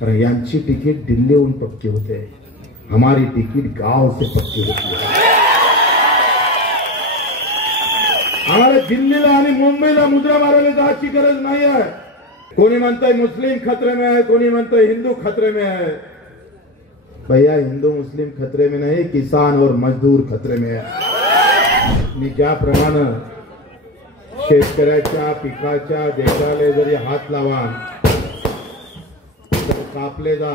कारण यांची तिकीट दिल्लीहून पक्की होते, हमारी तिकीट गांव से पक्की होती है। आम्हाला दिल्लीला आणि मुंबईला मुद्रा मारायला जायची गरज नाही आहे। कोणी म्हणतंय मुस्लिम खतरे में है, कोणी म्हणतंय हिंदू खतरे में है। भैया हिंदू मुस्लिम खतरे में नहीं, किसान और मजदूर खतरे में है। मी ज्याप्रमाणे शेतकऱ्याच्या पिकाच्या देशाला जरी हात लावा तर कापले जा।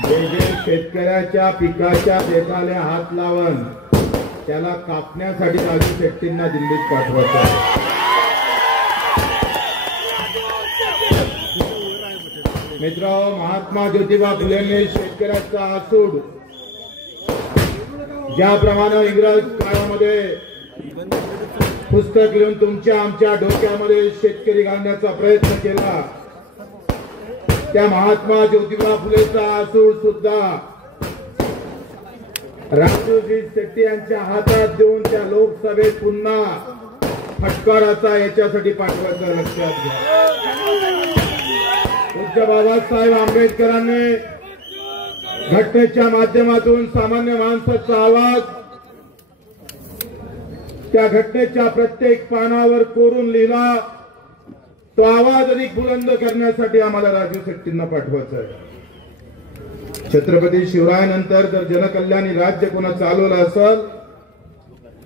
जे शेतकऱ्याच्या पिकाच्या देशाला हात लावून त्याला कापण्यासाठी राजू शेट्टींना दिल्लीत पाठवायचं आहे। मित्रांनो, महात्मा ज्योतिबा फुलेंनी शेतकऱ्याचा आसूड ज्याप्रमाणे इंग्रज काळामध्ये पुस्तक लिहून तुमच्या आमच्या डोक्यामध्ये शेतकरी घालण्याचा प्रयत्न केला, त्या महात्मा ज्योतिबा फुलेचा आसूड सुद्धा राजूजी शेट्टी यांच्या हातात देऊन त्या लोकसभेत पुन्हा फटकाराचा याच्यासाठी पाठवायचा लक्षात घ्या। पूज्य बाबासाहेब आंबेडकरांनी घटनेच्या माध्यमातून सामान्य माणसाचा आवाज त्या घटनेच्या प्रत्येक पानावर कोरून लिहिला। तो आवाज अधिक बुलंद करण्यासाठी आम्हाला राजू शेट्टींना पाठवायचा आहे। छत्रपती शिवरायानंतर जर जनकल्याणी राज्य कोणा चालवलं असेल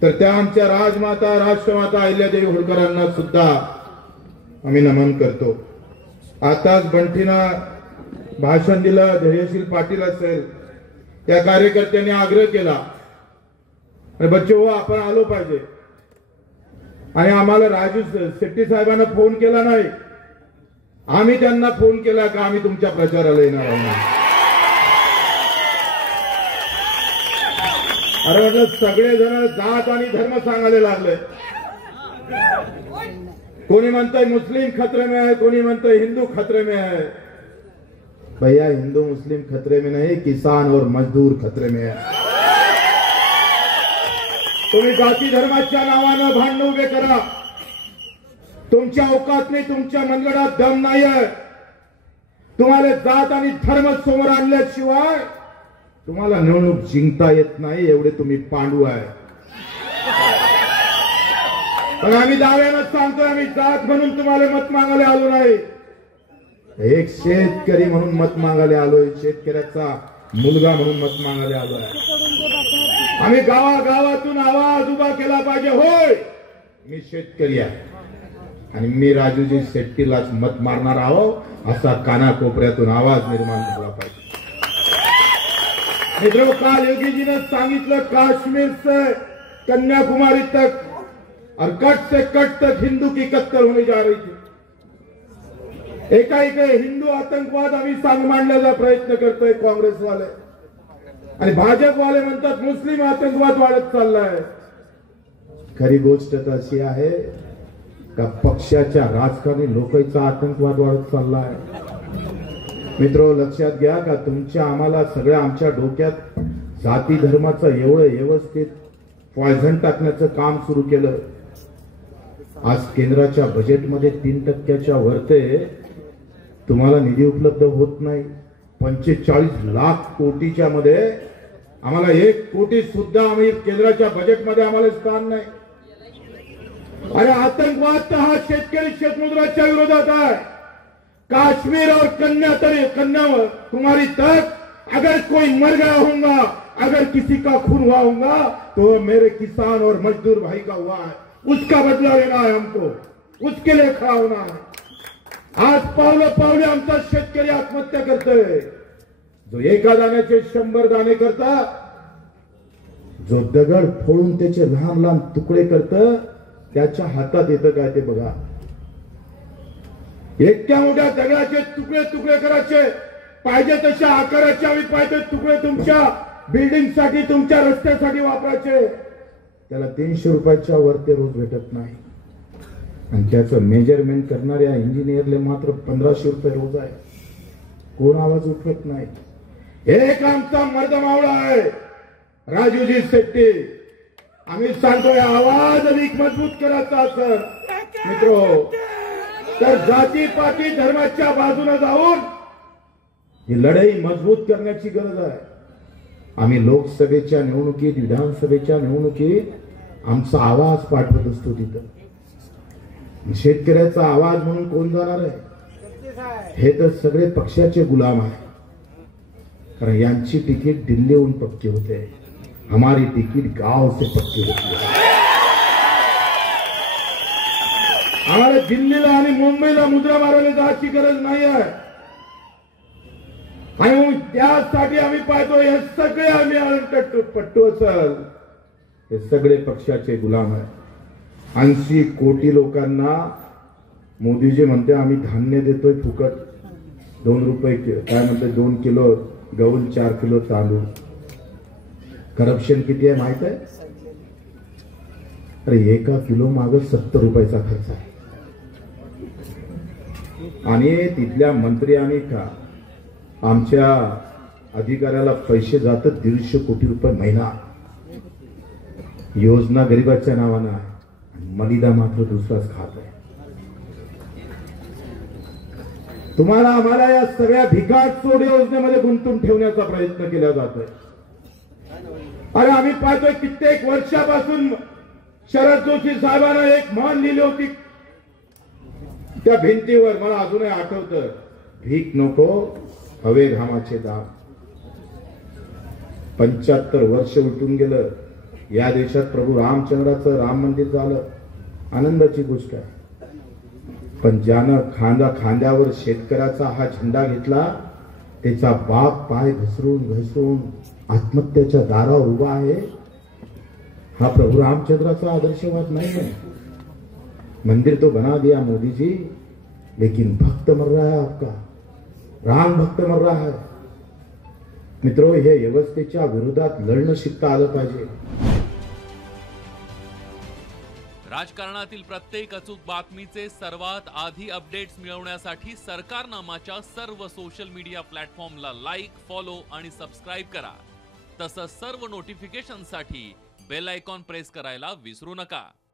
तर त्या आमच्या राजमाता राष्ट्रमाता अहिल्यादेवी होळकरांना सुद्धा आम्ही नमन करतो। आताच बंटीनं भाषण दिलं, धैर्यशील पाटील असेल त्या कार्यकर्त्यांनी आग्रह केला, बच्चो आपण आलो पाहिजे, आणि आम्हाला राजू शेट्टी साहेबांना फोन केला नाही, आम्ही त्यांना फोन केला का आम्ही तुमच्या प्रचाराला येणार आहोत। अरे म्हटलं सगळे जण जात आणि धर्म सांगायला लागले। कोणी म्हणतंय मुस्लिम खतरे में है, कोणी म्हणतंय हिंदू खतरे में है। भैया हिंदू मुस्लिम खतरे में नहीं, किसान और मजदूर खतरे में है। तुम्ही जाती धर्माच्या नावानं भांडण उभे करा, तुमच्या औकात नाही, तुमच्या मनगडात दम नाही आहे। तुम्हाला जात आणि धर्म समोर आणल्याशिवाय तुम्हाला निवडणूक जिंकता येत नाही, एवढे तुम्ही पांडू आहे। पण आम्ही दाव्यानं सांगतोय, आम्ही जात म्हणून तुम्हाला मत मागायला आलो नाही, एक शेतकरी म्हणून मत मागायला आलोय, शेतकऱ्याचा मुलगा म्हणून मत मागायला आलोय। आम्ही गावागावातून आवाज उभा केला पाहिजे, होय मी शेतकरी आहे आणि मी राजूजी शेट्टीलाच मत मारणार आहोत, असा कानाकोपऱ्यातून आवाज निर्माण झाला पाहिजे। मित्रों, काल योगी जी ने सांगितलं काश्मीर से कन्याकुमारी तक और कट से कट तक हिंदू की कत्तल होने जा रही थी। एकाएक हिंदू आतंकवाद आम्ही सांग मांडण्याचा प्रयत्न करतोय काँग्रेस वाले, आणि भाजप वाले म्हणतात मुस्लिम आतंकवाद वाढत चाललाय। खरी गोष्ट तर अशी आहे का पक्षाच्या राजकारणी लोकांचा आतंकवाद वाढत चाललाय। मित्रो, लक्षात घ्या का तुमच्या आम्हाला सगळ्या आमच्या डोक्यात जाती धर्माचं एवढं व्यवस्थित पॉयझन टाकण्याचं काम सुरू केलं। आज केंद्राच्या बजेटमध्ये 3% वरते तुम्हाला निधी उपलब्ध होत नाही। 45 लाख कोटीच्या मध्ये आम्हाला 1 कोटी सुद्धा आम्ही केंद्राच्या बजेटमध्ये आम्हाला स्थान नाही। अरे आतंकवाद तर हा शेतकरी शेतमजुराच्या विरोधात आहे। कश्मीर और कन्याकुमारी तुम्हारी तक अगर कोई मर गया होगा, अगर किसी का खून हुआ होगा तो मेरे किसान और मजदूर भाई का हुआ है, उसका बदला लेना है हमको, उसके लिए खड़ा होना है। आज पावलं पावले आमचा शेतकरी आत्महत्या करतोय। जो एका दाण्याचे 100 दाणे करता, जो दगड फोडून त्याचे लहान लहान तुकडे करत, त्याच्या हातात येतं काय ते बघा। इतक्या मोठ्या दगडाचे तुकडे तुकडे करायचे, पाहिजे तशा आकाराचे आम्ही पाहिजे तुकडे तुमच्या बिल्डिंग साठी, तुमच्या रस्त्यासाठी वापरायचे, त्याला 300 रुपयाच्या वरती रोज भेटत नाही, आणि त्याचं मेजरमेंट करणाऱ्या इंजिनियरले मात्र 1500 रुपये रोज आहे। कोण आवाज उठवत नाही। एक आमचा मर्दमावळा आहे राजूजी शेट्टी, आम्ही सांगतोय आवाज अधिक मजबूत करायचा असेल मित्रो तर जातीपाती धर्माच्या बाजूने जाऊन ही लढाई मजबूत करण्याची गरज आहे। आम्ही लोकसभेच्या निवडणुकीत, विधानसभेच्या निवडणुकीत आमचा आवाज पाठवत असतो तिथं। शेतकऱ्याचा आवाज म्हणून कोण जाणार आहे? हे तर सगळे पक्षाचे गुलाम आहे, कारण यांची तिकीट दिल्लीहून पक्की होते, हमारी तिकीट गांव से पक्की होती है। आम्हाला दिल्लीला आणि मुंबईला मुद्रा मारायला जायची गरज नाही आहे, आणि त्यासाठी आम्ही पाहतो हे सगळे आम्ही पट्टू असल, हे सगळे पक्षाचे गुलाम आहे। 80 कोटी लोकांना मोदीजी म्हणते आम्ही धान्य देतोय फुकट, 2 रुपये काय म्हणते, 2 किलो गहू, 4 किलो तांदूळ। करप्शन किती आहे माहित आहे? अरे 1 किलो मागे 70 रुपयाचा खर्च आहे, आणि तिथल्या मंत्र्यांनी का आमच्या अधिकाऱ्याला पैसे जातात 150 कोटी रुपये महिना। योजना गरिबाच्या नावानं आहे, मलिदा मात्र दुसराच खात आहे। तुम्हाला आम्हाला या सगळ्या भिकार चोड योजनेमध्ये गुंतून ठेवण्याचा प्रयत्न केला जातोय। अरे आम्ही पाहतोय कित्येक वर्षापासून शरद जोशी साहेबांना एक म्हण लिहिली होती त्या भिंतीवर, मला अजूनही आठवतं, भीक नको हवे घामाचे दाम। 75 वर्ष उलटून गेलं, या देशात प्रभू रामचंद्राचं राम मंदिर झालं, आनंदाची गोष्ट आहे। पण ज्यानं खांद्यावर शेतकऱ्याचा हा झेंडा घेतला, त्याचा बाप पाय घसरून घसरून आत्महत्याच्या दारावर उभा आहे, हा प्रभू रामचंद्राचा आदर्शवाद नाही है। मंदिर तो बना दिया मोदी जी, लेकिन भक्त मर रहा है आपका, राम भक्त मर रहा है। मित्रों, हे व्यवस्थेच्या विरोधात लढणं शिकता आलं पाहिजे। राजकारणातील प्रत्येक अचूक बातमीचे सर्वात आधी अपडेट्स मिळवण्यासाठी सरकारनामाच्या सर्व सोशल मीडिया प्लॅटफॉर्मला लाईक, फॉलो आणि सबस्क्राइब करा। तसंच सर्व नोटिफिकेशनसाठी बेल आयकॉन प्रेस करायला विसरू नका।